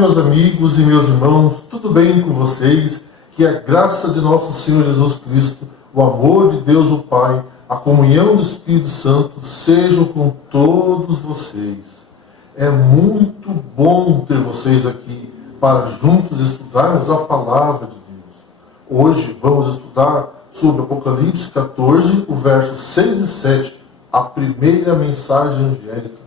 meus amigos e meus irmãos, tudo bem com vocês? Que a graça de nosso Senhor Jesus Cristo, o amor de Deus o Pai, a comunhão do Espírito Santo sejam com todos vocês. É muito bom ter vocês aqui para juntos estudarmos a palavra de Deus. Hoje vamos estudar sobre Apocalipse 14, o verso 6 e 7, a primeira mensagem angélica.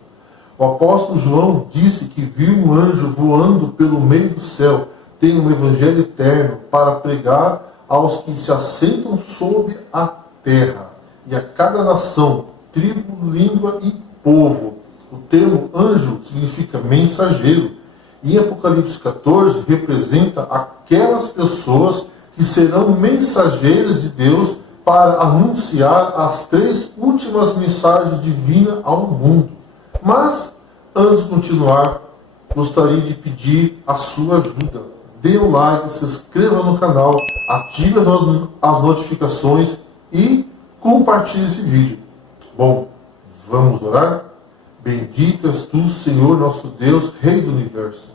O apóstolo João disse que viu um anjo voando pelo meio do céu, tendo um evangelho eterno para pregar aos que se assentam sobre a terra, e a cada nação, tribo, língua e povo. O termo anjo significa mensageiro, e em Apocalipse 14 representa aquelas pessoas que serão mensageiros de Deus para anunciar as 3 últimas mensagens divinas ao mundo. Mas, antes de continuar, gostaria de pedir a sua ajuda. Dê um like, se inscreva no canal, ative as notificações e compartilhe esse vídeo. Bom, vamos orar? Bendito és tu, Senhor nosso Deus, Rei do Universo.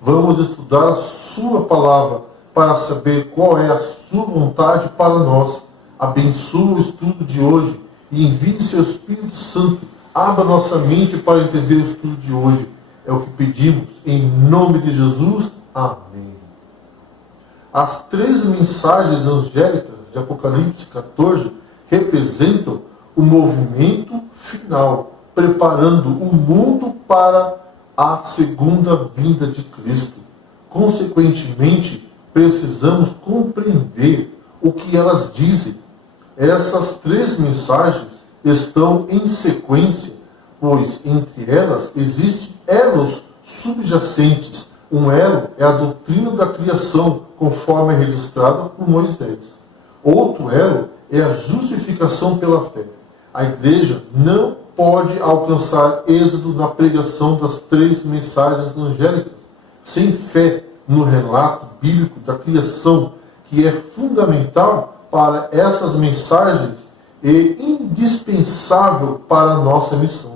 Vamos estudar a sua palavra para saber qual é a sua vontade para nós. Abençoa o estudo de hoje e envie seu Espírito Santo. Abra nossa mente para entender o estudo de hoje. É o que pedimos. Em nome de Jesus. Amém. As 3 mensagens angélicas de Apocalipse 14 representam o movimento final, preparando o mundo para a segunda vinda de Cristo. Consequentemente, precisamos compreender o que elas dizem. Essas 3 mensagens estão em sequência, pois entre elas existem elos subjacentes. Um elo é a doutrina da criação, conforme é registrada por Moisés. Outro elo é a justificação pela fé. A igreja não pode alcançar êxito na pregação das 3 mensagens angélicas sem fé no relato bíblico da criação, que é fundamental para essas mensagens e indispensável para a nossa missão.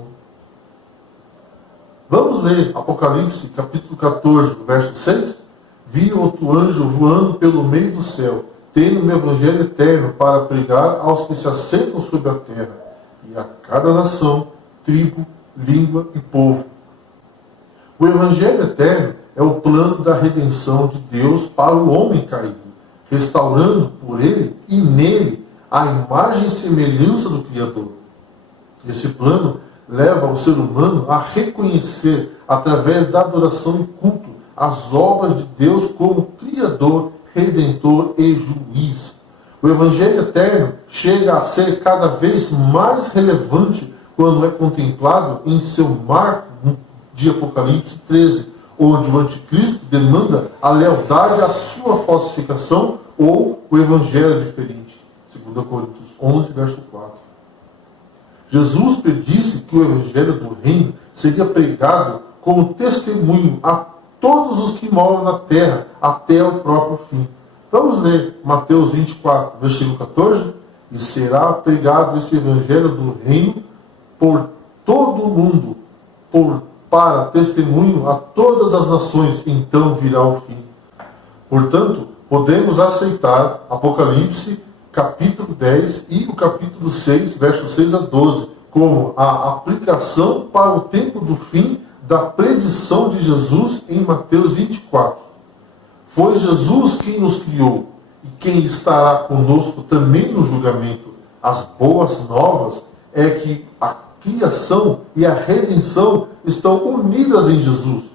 Vamos ler Apocalipse capítulo 14, verso 6. Vi outro anjo voando pelo meio do céu, tendo um evangelho eterno para pregar aos que se assentam sobre a terra, e a cada nação, tribo, língua e povo. O evangelho eterno é o plano da redenção de Deus para o homem caído, restaurando por ele e nele a imagem e semelhança do Criador. Esse plano leva o ser humano a reconhecer, através da adoração e culto, as obras de Deus como Criador, Redentor e Juiz. O Evangelho Eterno chega a ser cada vez mais relevante quando é contemplado em seu marco de Apocalipse 13, onde o anticristo demanda a lealdade à sua falsificação ou o Evangelho diferente. 2 Coríntios 11, verso 4. Jesus predisse que o Evangelho do Reino seria pregado como testemunho a todos os que moram na terra até o próprio fim. Vamos ler Mateus 24, versículo 14. E será pregado esse Evangelho do Reino por todo o mundo, para testemunho a todas as nações, então virá o fim. Portanto, podemos aceitar Apocalipse capítulo 10 e o capítulo 6, versos 6 a 12, como a aplicação para o tempo do fim da predição de Jesus em Mateus 24. Foi Jesus quem nos criou e quem estará conosco também no julgamento. As boas novas é que a criação e a redenção estão unidas em Jesus.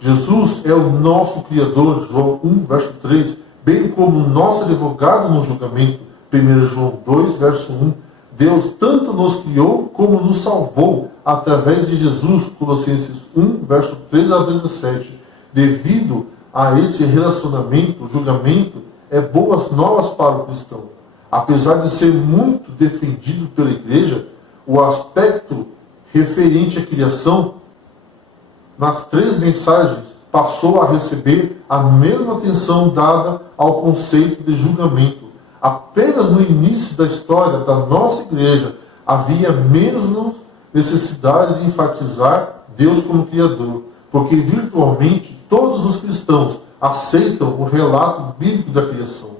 Jesus é o nosso Criador, João 1, verso 3, bem como o nosso advogado no julgamento, 1 João 2, verso 1. Deus tanto nos criou como nos salvou através de Jesus, Colossenses 1, verso 3 a 17. Devido a esse relacionamento, o julgamento é boas novas para o cristão. Apesar de ser muito defendido pela igreja, o aspecto referente à criação, nas 3 mensagens, passou a receber a mesma atenção dada ao conceito de julgamento. Apenas no início da história da nossa igreja havia menos necessidade de enfatizar Deus como Criador. porque virtualmente todos os cristãos aceitam o relato bíblico da criação,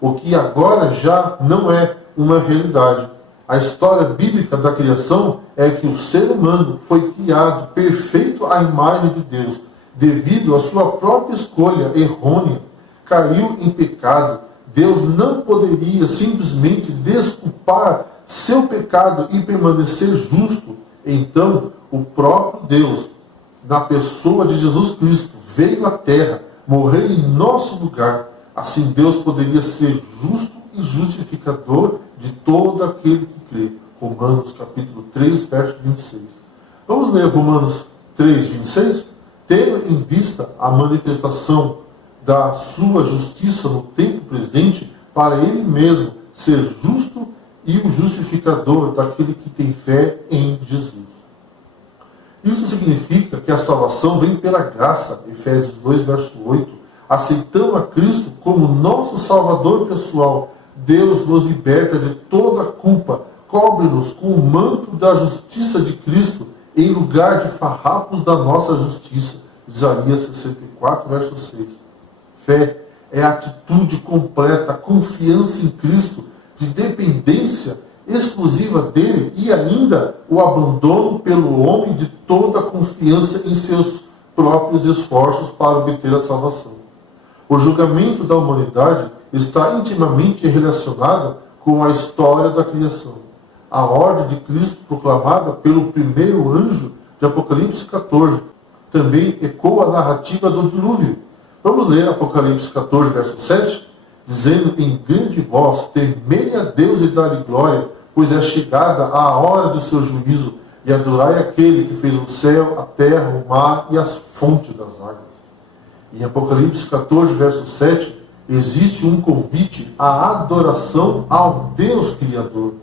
o que agora já não é uma realidade. A história bíblica da criação é que o ser humano foi criado perfeito à imagem de Deus, devido à sua própria escolha errônea, caiu em pecado. Deus não poderia simplesmente desculpar seu pecado e permanecer justo. Então, o próprio Deus, na pessoa de Jesus Cristo, veio à terra, morreu em nosso lugar. Assim, Deus poderia ser justo e justificador de todo aquele que crê. Romanos capítulo 3, verso 26. Vamos ler Romanos 3, 26? Tendo em vista a manifestação da sua justiça no tempo presente, para ele mesmo ser justo e o justificador daquele que tem fé em Jesus. Isso significa que a salvação vem pela graça, Efésios 2, verso 8. Aceitando a Cristo como nosso Salvador pessoal, Deus nos liberta de toda culpa, cobre-nos com o manto da justiça de Cristo, em lugar de farrapos da nossa justiça. Isaías 64, verso 6. Fé é a atitude completa, a confiança em Cristo, de dependência exclusiva dele e ainda o abandono pelo homem de toda a confiança em seus próprios esforços para obter a salvação. O julgamento da humanidade está intimamente relacionado com a história da criação. A ordem de Cristo proclamada pelo primeiro anjo de Apocalipse 14 também ecoa a narrativa do dilúvio. Vamos ler Apocalipse 14, verso 7, dizendo em grande voz: temei a Deus e dai-lhe glória, pois é chegada a hora do seu juízo, e adorai aquele que fez o céu, a terra, o mar e as fontes das águas. Em Apocalipse 14, verso 7, existe um convite à adoração ao Deus Criador.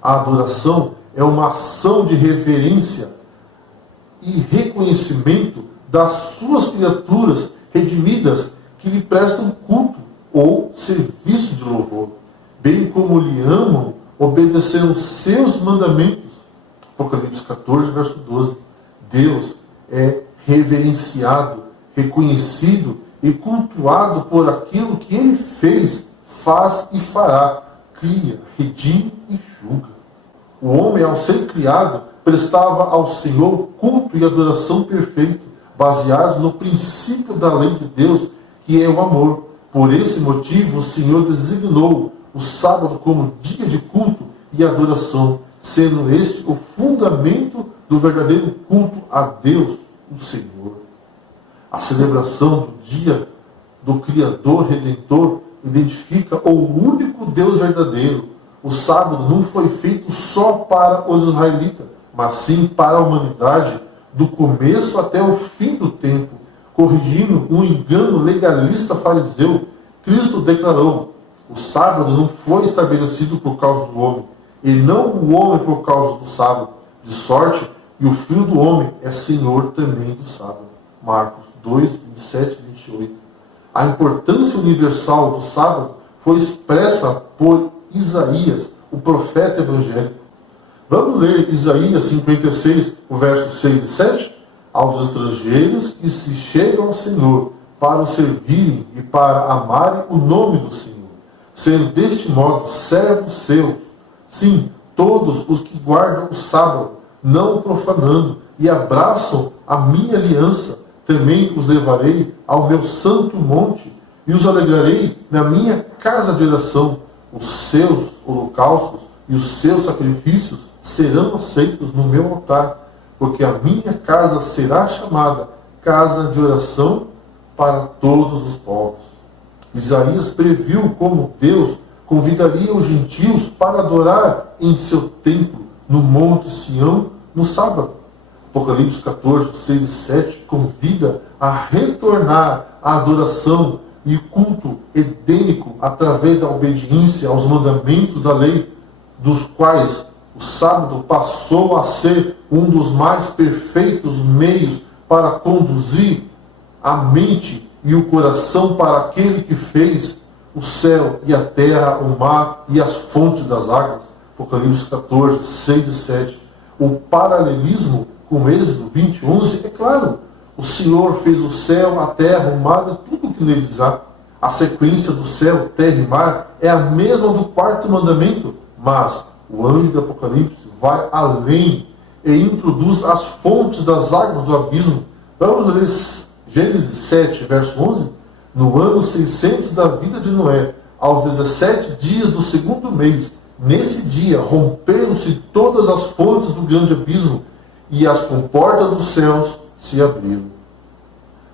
A adoração é uma ação de reverência e reconhecimento das suas criaturas redimidas que lhe prestam culto ou serviço de louvor, bem como lhe amam, obedecendo seus mandamentos. Apocalipse 14, verso 12. Deus é reverenciado, reconhecido e cultuado por aquilo que ele fez, faz e fará, cria, redime e julga. O homem, ao ser criado, prestava ao Senhor culto e adoração perfeito, baseados no princípio da lei de Deus, que é o amor. Por esse motivo, o Senhor designou o sábado como dia de culto e adoração, sendo esse o fundamento do verdadeiro culto a Deus, o Senhor. A celebração do dia do Criador Redentor identifica o único Deus verdadeiro. O sábado não foi feito só para os israelitas, mas sim para a humanidade, do começo até o fim do tempo. Corrigindo um engano legalista fariseu, Cristo declarou: o sábado não foi estabelecido por causa do homem, e não o homem por causa do sábado, de sorte que o Filho do Homem é Senhor também do sábado. Marcos 2, 27 e 28. A importância universal do sábado foi expressa por Isaías, o profeta evangélico. Vamos ler Isaías 56, o verso 6 e 7? Aos estrangeiros que se chegam ao Senhor para o servirem e para amarem o nome do Senhor, sendo deste modo servos seus, sim, todos os que guardam o sábado, não o profanando, e abraçam a minha aliança, também os levarei ao meu santo monte, e os alegrarei na minha casa de oração. Os seus holocaustos e os seus sacrifícios serão aceitos no meu altar, porque a minha casa será chamada casa de oração para todos os povos. Isaías previu como Deus convidaria os gentios para adorar em seu templo, no Monte Sião, no sábado. Apocalipse 14, 6 e 7 convida a retornar à adoração e culto edênico através da obediência aos mandamentos da lei, dos quais o sábado passou a ser um dos mais perfeitos meios para conduzir a mente e o coração para aquele que fez o céu e a terra, o mar e as fontes das águas. Apocalipse 14, 6 e 7. O paralelismo com Êxodo 20, 11 é claro. O Senhor fez o céu, a terra, o mar e tudo o que neles há. A sequência do céu, terra e mar é a mesma do quarto mandamento, mas o anjo do Apocalipse vai além e introduz as fontes das águas do abismo. Vamos ler Gênesis 7, verso 11. No ano 600 da vida de Noé, aos 17 dias do segundo mês, nesse dia romperam-se todas as fontes do grande abismo e as comportas dos céus se abriram.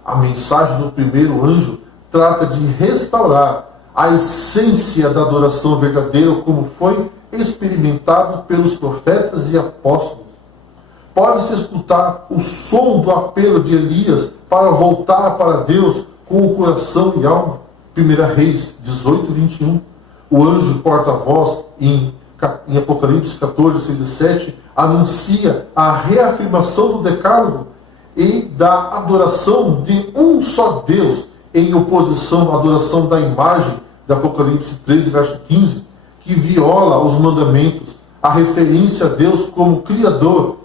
A mensagem do primeiro anjo trata de restaurar a essência da adoração verdadeira como foi experimentado pelos profetas e apóstolos. Pode-se escutar o som do apelo de Elias para voltar para Deus com o coração e alma. 1 Reis 18, 21. O anjo porta-voz em Apocalipse 14, 6 e 7 anuncia a reafirmação do decálogo e da adoração de um só Deus, em oposição à adoração da imagem de Apocalipse 13, verso 15, que viola os mandamentos, a referência a Deus como Criador,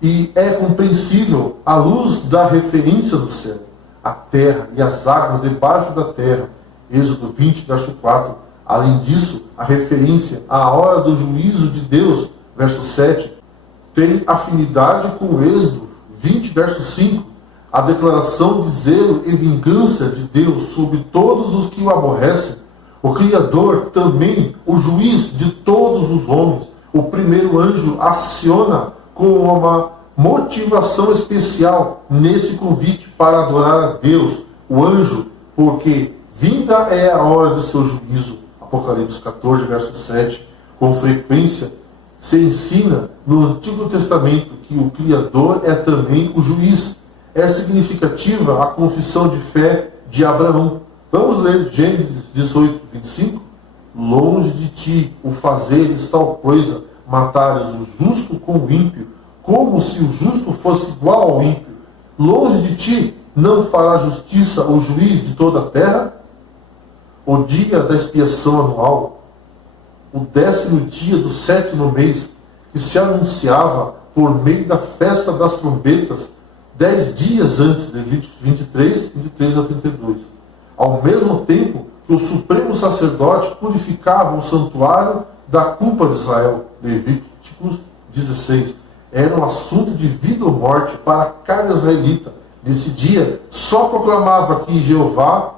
e é compreensível à luz da referência do céu, a terra e as águas debaixo da terra. Êxodo 20, verso 4. Além disso, a referência à hora do juízo de Deus, verso 7, tem afinidade com o Êxodo 20, verso 5, a declaração de zelo e vingança de Deus sobre todos os que o aborrecem. O Criador também, o juiz de todos os homens. O primeiro anjo aciona com uma motivação especial nesse convite para adorar a Deus, o anjo, porque vinda é a hora de seu juízo. Apocalipse 14, verso 7. Com frequência se ensina no Antigo Testamento que o Criador é também o juiz. É significativa a confissão de fé de Abraão. Vamos ler Gênesis 18, 25. Longe de ti o fazeres tal coisa, matares o justo com o ímpio, como se o justo fosse igual ao ímpio. Longe de ti não fará justiça o juiz de toda a terra? O dia da expiação anual, o 10º dia do 7º mês, que se anunciava por meio da festa das trombetas, 10 dias antes de Levíticos 23 a 32. Ao mesmo tempo que o supremo sacerdote purificava o santuário da culpa de Israel, Levíticos 16. Era um assunto de vida ou morte para cada israelita. Nesse dia, só proclamava que Jeová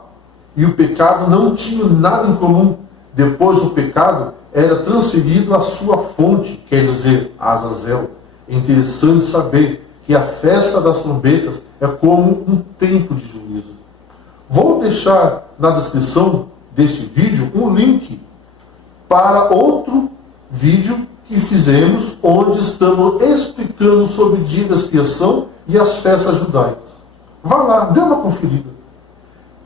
e o pecado não tinham nada em comum. Depois o pecado era transferido à sua fonte, quer dizer, a Azazel. É interessante saber que a festa das trombetas é como um tempo de juízo. Vou deixar na descrição deste vídeo um link para outro vídeo que fizemos, onde estamos explicando sobre o dia da expiação e as festas judaicas. Vá lá, dê uma conferida.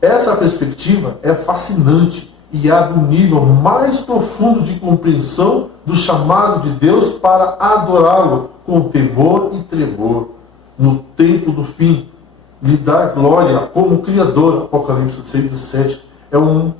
Essa perspectiva é fascinante e abre um nível mais profundo de compreensão do chamado de Deus para adorá-lo com temor e tremor. No tempo do fim, lhe dar glória como Criador, Apocalipse 6 e 7, é um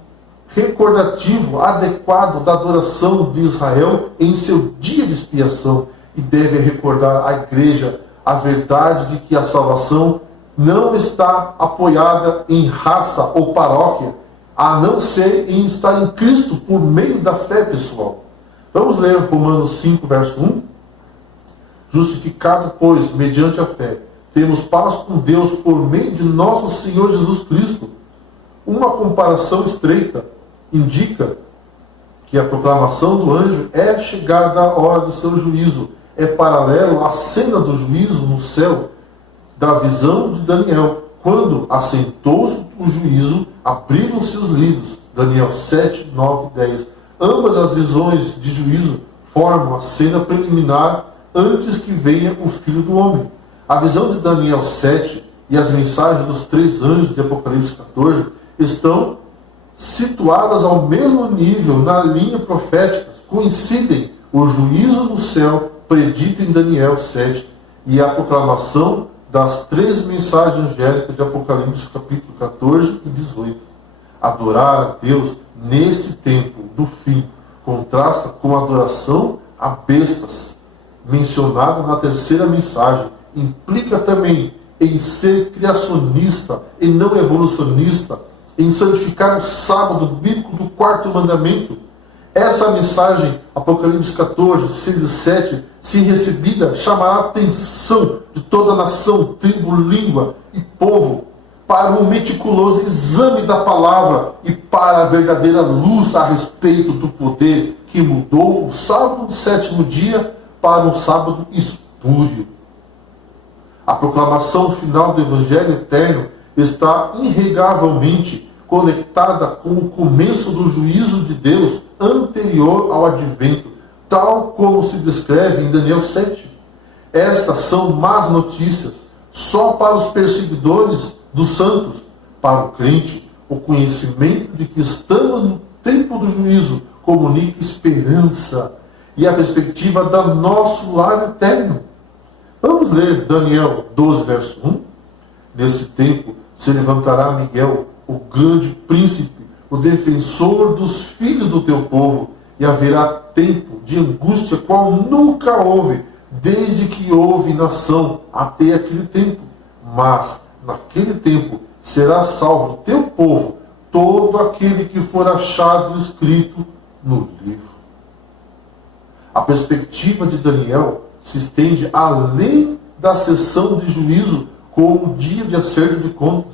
recordativo adequado da adoração de Israel em seu dia de expiação, e deve recordar à igreja a verdade de que a salvação não está apoiada em raça ou paróquia, a não ser em estar em Cristo por meio da fé pessoal. Vamos ler Romanos 5, verso 1. Justificado, pois, mediante a fé, temos paz com Deus por meio de nosso Senhor Jesus Cristo. Uma comparação estreita indica que a proclamação do anjo é chegada a hora do seu juízo. É paralelo à cena do juízo no céu, da visão de Daniel. Quando assentou-se o juízo, abriram-se os livros. Daniel 7, 9 e 10. Ambas as visões de juízo formam a cena preliminar antes que venha o Filho do Homem. A visão de Daniel 7 e as mensagens dos 3 anjos de Apocalipse 14 estão situadas ao mesmo nível na linha profética. Coincidem o juízo no céu predito em Daniel 7 e a proclamação das 3 mensagens angélicas de Apocalipse capítulo 14 e 18. Adorar a Deus neste tempo do fim contrasta com a adoração a bestas mencionada na 3ª mensagem. Implica também em ser criacionista e não evolucionista, em santificar o sábado bíblico do quarto mandamento. Essa mensagem, Apocalipse 14, 6 e 7, se recebida, chamará a atenção de toda a nação, tribo, língua e povo para um meticuloso exame da palavra e para a verdadeira luz a respeito do poder que mudou o sábado do sétimo dia para um sábado espúrio. A proclamação final do Evangelho Eterno está irregavelmente conectada com o começo do juízo de Deus anterior ao advento, tal como se descreve em Daniel 7. Estas são más notícias só para os perseguidores dos santos. Para o crente, o conhecimento de que estamos no tempo do juízo comunica esperança e a perspectiva do nosso lar eterno. Vamos ler Daniel 12, verso 1. Nesse tempo se levantará Miguel, o grande príncipe, o defensor dos filhos do teu povo, e haverá tempo de angústia qual nunca houve, desde que houve nação até aquele tempo. Mas naquele tempo será salvo o teu povo, todo aquele que for achado escrito no livro. A perspectiva de Daniel se estende além da sessão de juízo como o dia de acerto de contas.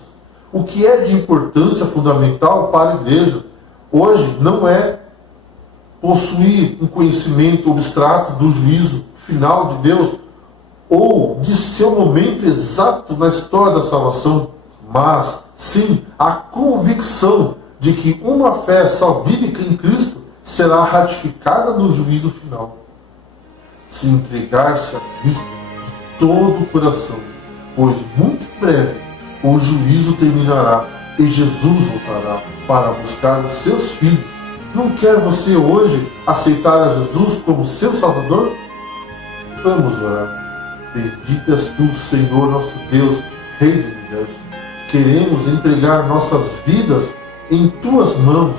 O que é de importância fundamental para a igreja hoje não é possuir um conhecimento abstrato do juízo final de Deus ou de seu momento exato na história da salvação, mas sim a convicção de que uma fé salvífica em Cristo será ratificada no juízo final. Se entregar-se a Cristo de todo o coração, pois muito em breve o juízo terminará e Jesus voltará para buscar os seus filhos. Não quer você hoje aceitar a Jesus como seu Salvador? Vamos orar. Bendito és tu, Senhor nosso Deus, Rei do Universo. Queremos entregar nossas vidas em tuas mãos.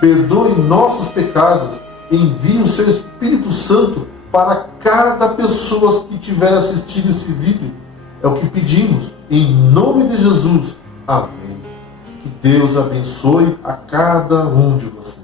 Perdoe nossos pecados. Envie o seu Espírito Santo para cada pessoa que tiver assistido esse vídeo. É o que pedimos, em nome de Jesus. Amém. Que Deus abençoe a cada um de vocês.